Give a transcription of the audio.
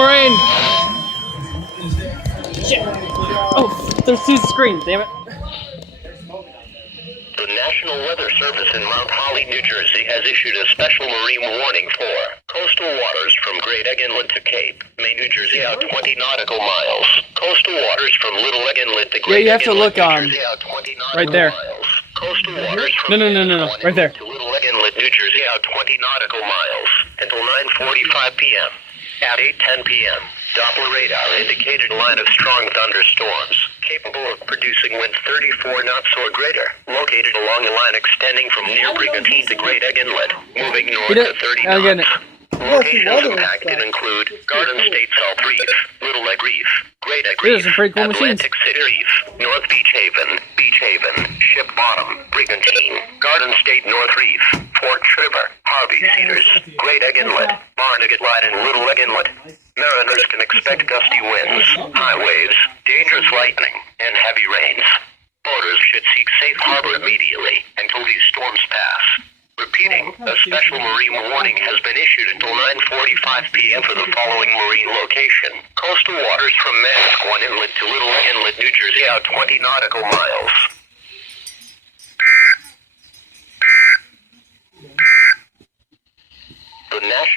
Marine! Shit! Oh, there's the screen, damn it. The National Weather Service in Mount Holly, New Jersey has issued a special marine warning for coastal waters from Great Egg Inlet to Cape. May New Jersey out 20 nautical miles. Coastal waters from Little Egg Inlet to Great you have Egg to Inlet, look New Jersey out 20 nautical right there. miles. Coastal waters from No, right there. to Little Egg Inlet, New Jersey out 20 nautical miles until 9:45 p.m. At 8:10 p.m., Doppler radar indicated a line of strong thunderstorms, capable of producing winds 34 knots or greater, located along a line extending from near Brigantine to Great Egg Inlet, moving north to 30 knots. Locations impacted include Garden State Salt Reef, Little Egg Reef, Great Egg Reef, Atlantic City Reef, North Beach Haven, Ship Bottom, Brigantine, Garden State North Reef, Fort River, Harvey Cedars, Great Egg Inlet, Barnegat Light and Little Egg Inlet. Mariners can expect gusty winds, high waves, dangerous lightning, and heavy rains. Boaters should seek safe harbor immediately until these storms pass. Repeating, a special marine warning has been issued until 9:45 p.m. for the following marine location. Coastal waters from Manasquan Inlet to Little Egg Inlet, New Jersey out 20 nautical miles. The National